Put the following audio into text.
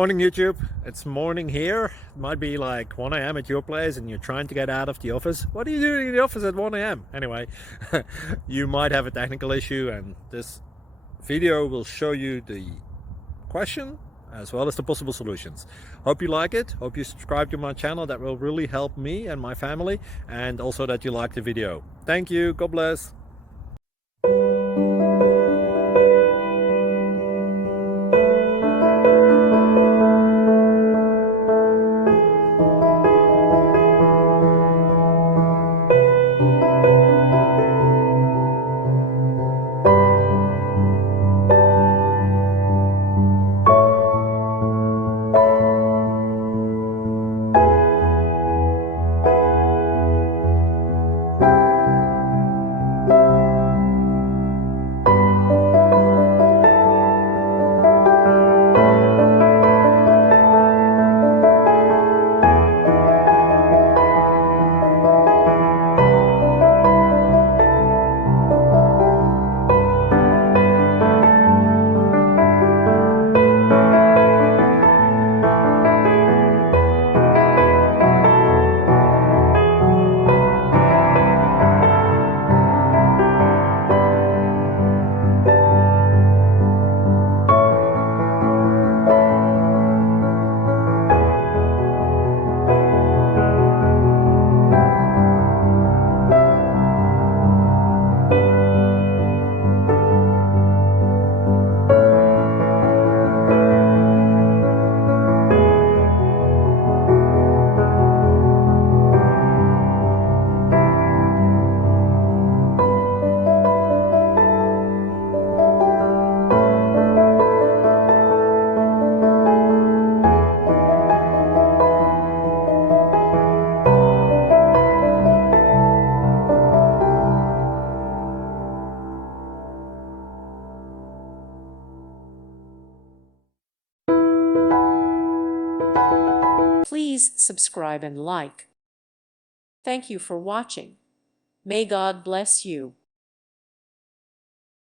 Morning YouTube, it's morning here. It might be like 1 a.m. at your place and you're trying to get out of the office. What are you doing in the office at 1 a.m.? Anyway, you might have a technical issue and this video will show you the question as well as the possible solutions. Hope you like it, hope you subscribe to my channel. That will really help me and my family, and also that you like the video. Thank you, God bless. Please subscribe and like. Thank you for watching. May God bless you.